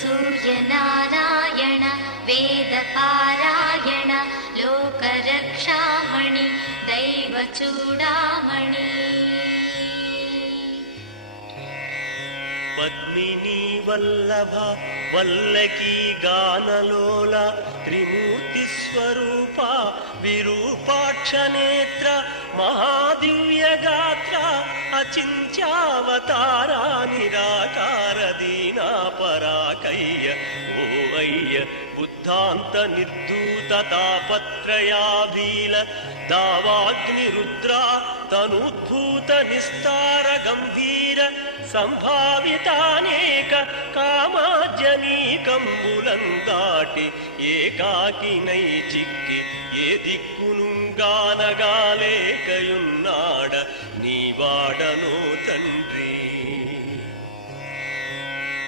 सूर्यनारायण वेदपारायण लोकरक्षामणि दैवचूडामणि पद्मिनी वल्लभ वल्लकी गानलोल त्रिमूर्ति स्वरूप विरूपाक्ष नेत्र महादिव्य गात्र अचिन्त्यावतारा निराकार दीना पराकय्य ओ अय्य बुद्धांत निर्धूत तापत्रयाभील दावाग्निरुद्रा तनुद्भूत निस्तार गंभीर संभावितानेक कामाजनीकंबुलंदाटि ఏకాకినై చిక్కి ఏ దిక్కును గానగాలేకయున్నాడ నీవాడనో